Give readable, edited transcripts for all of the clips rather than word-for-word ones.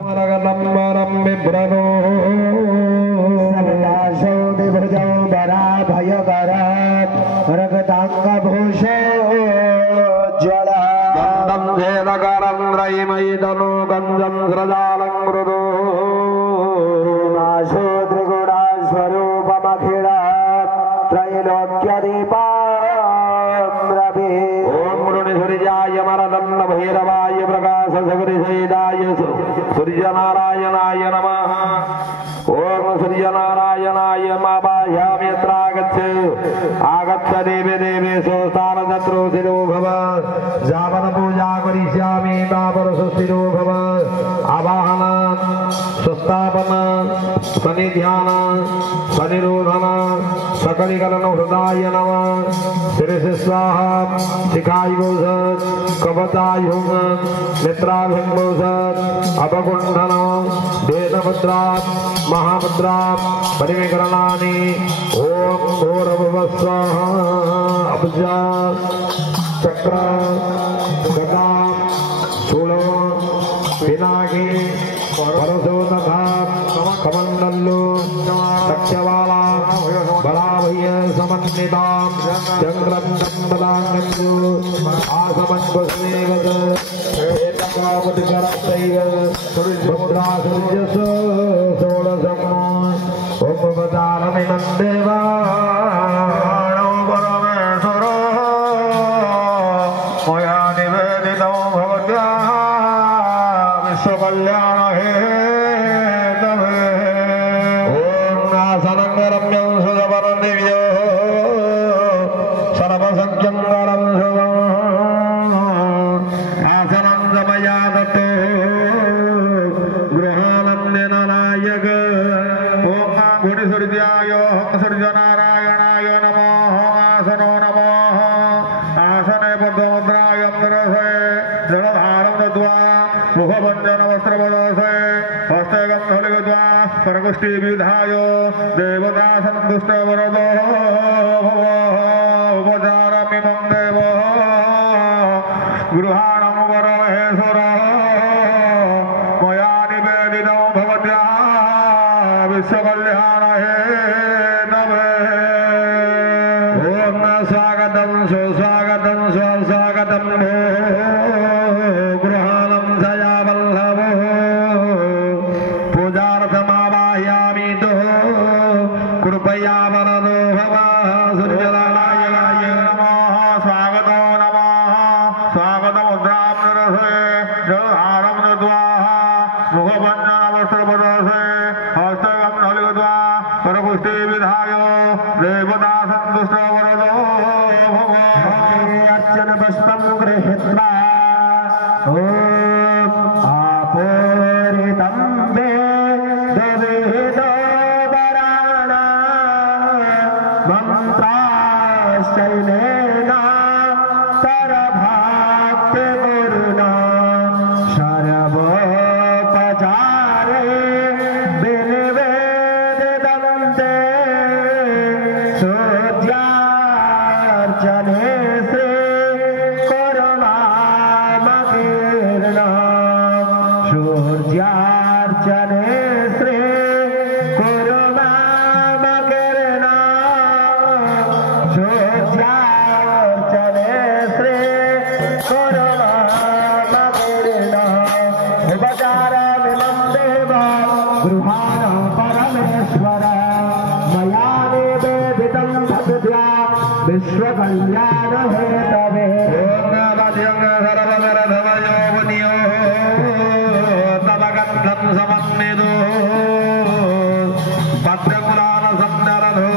नम्बरं बिभ्रनो सन्नासो विभृजौ वराभयकरात् रगताङ्गभूषो ज्वलः गन्धं भेदकरं रयिमयितनो गन्धं स्रजालं मृदो नाशो त्रिगुणास्वरूपमखिलात् त्रैलोक्यदीपं रविः ॐ मृणिसूर्याय मरदन्न भैरवाय प्रकाशसगरिशैलाय सूर्यनारायणाय नमः ॐ सूर्यनारायणाय मावाह्यामि यत्रागच्छ आगच्छ देवे देवेषु स्थानशत्रो शिरो भव जावनपूजा करिष्यामि तापरसुस्थिरो भव आवाहन सुस्थापन सनिध्यान सनिरोधन सकलीकरण हृदाय नमः शिरसि स्वाहा शिखाय गोषत् कवचाय हुम नेत्राभ्यं गोषत् अपकुण्डन वेदमुद्रात् महामुद्रात् परिमेकरणानि ॐ घोरभुवस्वः अब्जा चक्र गदा शूलो पिनाकी परसो तथा कमण्डल्लो सख्यवाला बलाभय समन्वितां चन्द्रं दम्बलाङ्गो आसमन्वस्मेवत् एतकामुद्गरस्तैव मुद्रासुर्यसो षोडशम् ॐ वदारमिमं देवाणो परमेश्वरो मया निवेदितो भवत्याः विश्वकल्याणहेतवे ॐ नासनङ्गरम्यं सुधवरदिव्यो सर्वसख्यङ्गरं शुभम् आसनं समया दत्तो गृहानन्दिननायक ॐ गुणिसूर्याय सूर्यनारायणाय नमः आसनो नमः आसने पद्ममुद्राय रसे जलधारं दत्वा मुखभञ्जन वस्त्रपदसे हस्ते गन्धलिगत्वा करकुष्ठीविधाय देवता सन्तुष्टवरदो भव उपचारमिमं देव गृहाणं परमेश्वरः मया निवेदितं भवत्याः विश्वकल्याणहेतवे ॐ स्वागतं सुस्वागतं स्वस्वागतं गृहाणं सयावल्लभो पूजार्थमावाहयामि तो कृपया वरदो भव सूर्यनारायणाय नमः स्वागतो नमः स्वागतमुद्रां निरसे जलधारं दत्वा मुखभञ्जनवस्त्रपदसे हस्तगं नलिगत्वा करपुष्टिविधाय देवता सन्तुष्टवरदो भव अर्चनपुष्पं गृहीत्वा ॐ आपूरितं वेदविदो वराणा मन्त्राश्चैलेन सरभाक्तिमुरुना शरवोपचारे विनिवेदितं ते सूर्यार्चने सूर्यार्चने श्री कुरुमामकिरणा सूर्यार्चने श्री कुरुमामकिरणा उपचारमिमं देव गृहाणं परमेश्वर मया निवेदितं भक्त्या विश्वकल्याणहेतवे समन्वितो भद्रकुलाल संदरधो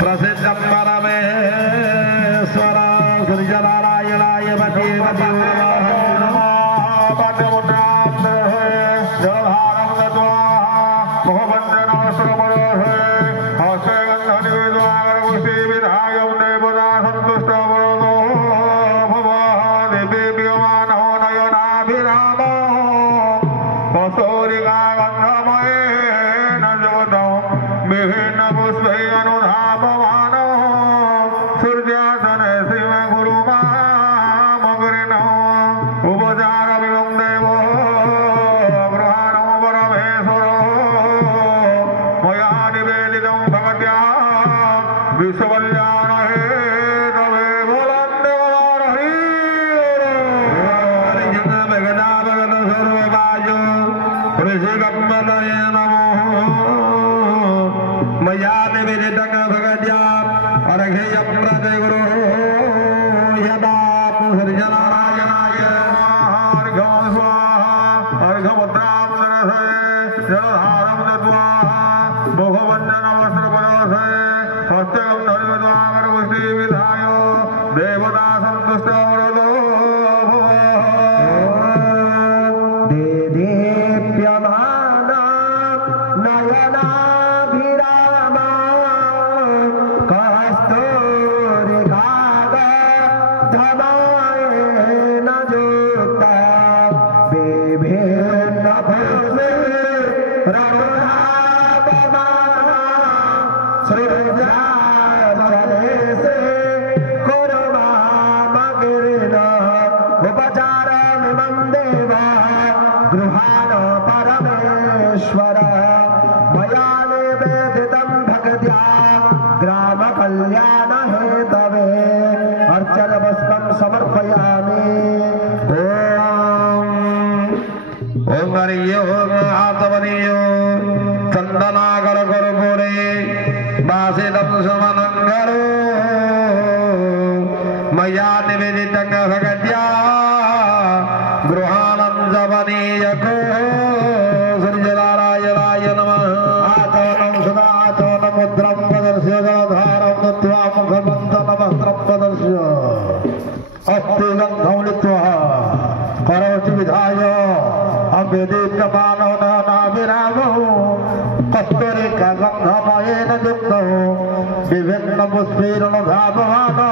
प्रसिद्धं परमेश्वर सूर्यनारायणाय भगवते नमः भद्रमुद्रां जलधारं दत्वा मुखभञ्जनवस्त्रपदसे हस्ते गन्धनिवेद्वा करपुष्टिविधाय देवता सन्तुष्टवरदो भव दिव्यमानो नयनाभिरामो गन्धमयेन जगतं विभिन्न पुष्पै अनुधापमानो सूर्यासने शिवगुरुमामग्रिणो उपचारमिमं देवो गृहाणं अभिषेकम्मदये नमो मया निवेदितं भगत्या अर्घ्यं प्रदे गुरो यदा सृजनारायणाय अर्घं स्वाहा अर्घमुद्रां दर्शये जलधारं दत्वा मुखवन्दनवस्त्रपदोषये हस्तं धनुर्वागरपुष्टि विधाय देवता सन्तुष्टो वरदो देदीप्यमाना नयनाभिरामा कस्तूरिकागधमयेन युक्ता बिभिन्न पुष्पैरनुरागमा सृजावनेसे कुर्वामगिरिना उपचारमिमं देवा गृहाण परमेश्वर मया निवेदितं भगत्या ग्रामकल्याण हेतवे अर्चनपुष्पं समर्पयामि ओम हरियो आत्मनियो चंदनागर कर्पूरे वासितं समनंगरो मया निवेदितं भगत्या गृहाणं जवनीयको सृजनारायणाय नमः आतनं सुदातनं मुद्रं प्रदर्श्य जलधारं दत्त्वा मुखमन्तनवस्त्रं प्रदर्श्य हस्तिगन्धं लित्वा करोति विधाय अभ्यदीप्यमानो नाभिरामो कस्तूरिकागन्धमयेन युक्तो विभिन्नपुष्पैरनुधावमानो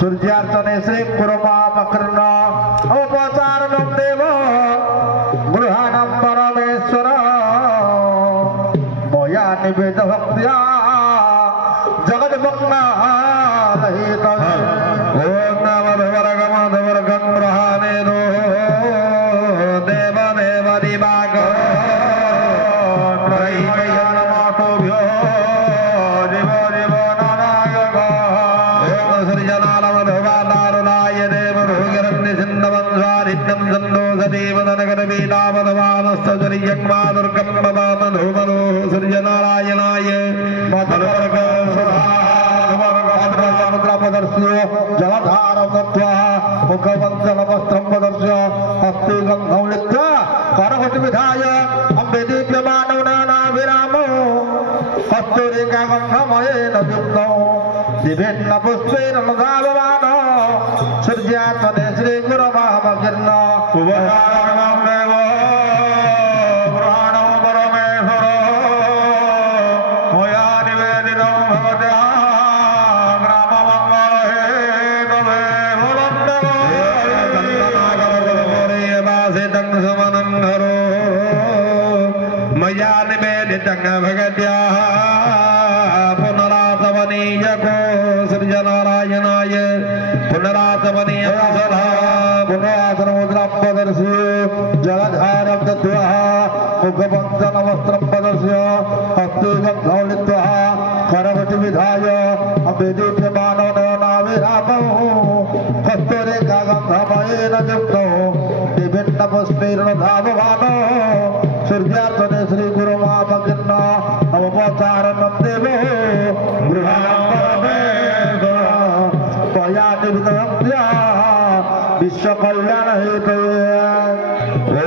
सूर्यार्चने श्रीकुर्मामकृर्ण उपचारणं देवो गृहाणं परमेश्वर मया निवेदभक्त्या जगद्मङ्गलहेतवे ॐ नमः गृहाणे नो देवदेव दिवाकर त्रयीमयानमातोभ्यो दिव दिव नानायक ॐ सृजनालमधुवादारुणाय देवभोगिरन्निसिन्धवंशादित्यं सन्दोषदेवनगरवीणावधवानस्तजरियङ्मा दुर्गं मनो सृजनारायणाय मुद्रापदर्श्यो जलधारं दत्त्वा मुखवन्दनवस्त्रं प्रदर्श्य हस्तिगन्धं लित्वा करवटि विधाय अम्बेदीप्यमानो नानाभिरामो कस्तूरिकागन्धमयेन युक्तो विभिन्नपुष्पैरनुधावमानो सृज्यात्मने श्रीगुरवामकीर्ण उपचारणं देवो गृहाणं परमेश्वर मया निवेदितं भगत्या ग्राममङ्गलहेतवे वासितं समनङ्गरो मया निवेदितं भगत्या पुनरासवनीयको सृजनारायणाय पुनरासवनीय पुनरासनमुद्रां प्रदर्श्य जलधारं दत्त्वा मुखवन्दनवस्त्रं प्रदर्श्य हस्तिगन्धं लित्वा करवटि विधाय अभिदीप्यमानो नाभिरामो कस्तूरिकागन्धमयेन युक्तो विभिन्नपुष्पैरनुधावमानो सूर्यार्चने श्रीगुरुमामकीर्ण उपचारणं देवो गृहाणं परमेश्वर त्वया निवेदितं विश्वकल्याण हेतवे ॐ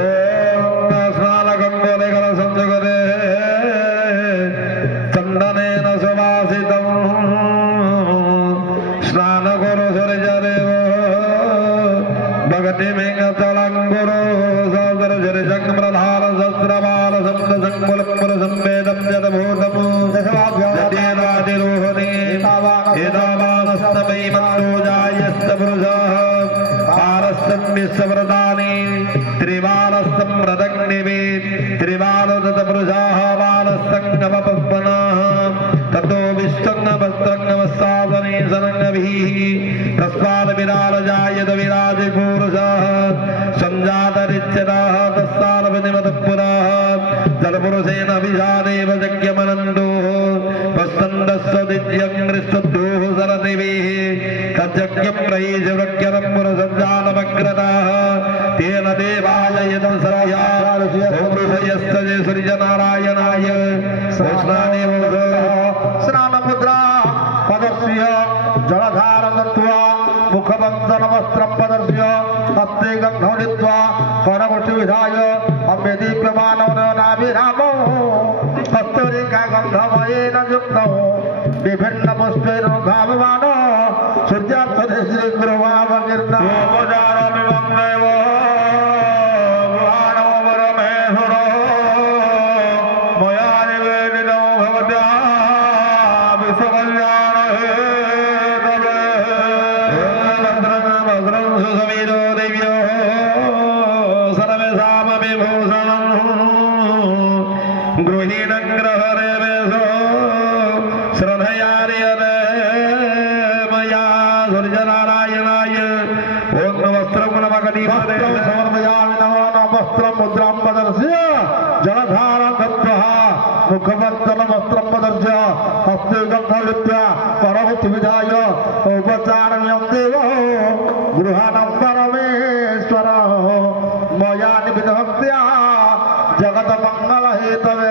स्नानगङ्गोलेखलसंजगते चन्दनेन सुवासितं स्नानकुरु सूर्यदेव भगतिमिङ्गचलं गुरु सहस्रशिरशङ्प्रधान सहस्रबाल सप्तसङ्कुलपुरसंवेदं यद्भूतम् दशवाभ्यादिरोहणे एतावानस्तमै मन्दोजायस्त पुरुषः पारस्तं विश्वव्रतानि त्रिवारस्तं व्रतग्निवे त्रिवारदतपुरुषाः वारस्तङ्गमपस्मनाः ततो विष्टङ्गमस्त्रङ्गमस्सादने सनङ्गभिः तस्मात् विरालजायत विराजिपूरुषः सञ्जातरिच्यताः तस्सारविनिमतपुराः तत्पुरुषेण विषादेव यज्ञमनन्दो वस्तन्दस्वदिज्यं हृष्टद्धोः सरदिभिः तज्जज्ञं प्रहीशवक्यरं पुरसञ्जानमग्रताः तेन देवाय यदं सरया सूर्यस्त जय सूर्य नारायणाय स्नाने स्नानमुद्रा पदस्य जलधारं दत्त्वा मुखबन्धनवस्त्रं पदस्य हस्ते गन्धं नीत्वा करमुष्टिविधाय अम्बे दीप्यमानो नाभिरामो कस्तूरिका गन्धमयेन युक्तो विभिन्नपुष्पैः भावमानो सूर्यास्तते श्रीगुरुभावकीर्तन मुखबन्धनवस्त्रं पदस्य हस्ते गन्धं नीत्वा करमुष्टिविधाय उपचारण्यं देवो गृहाणं परमेश्वर मया निविधभक्त्या जगन्मङ्गलहेतवे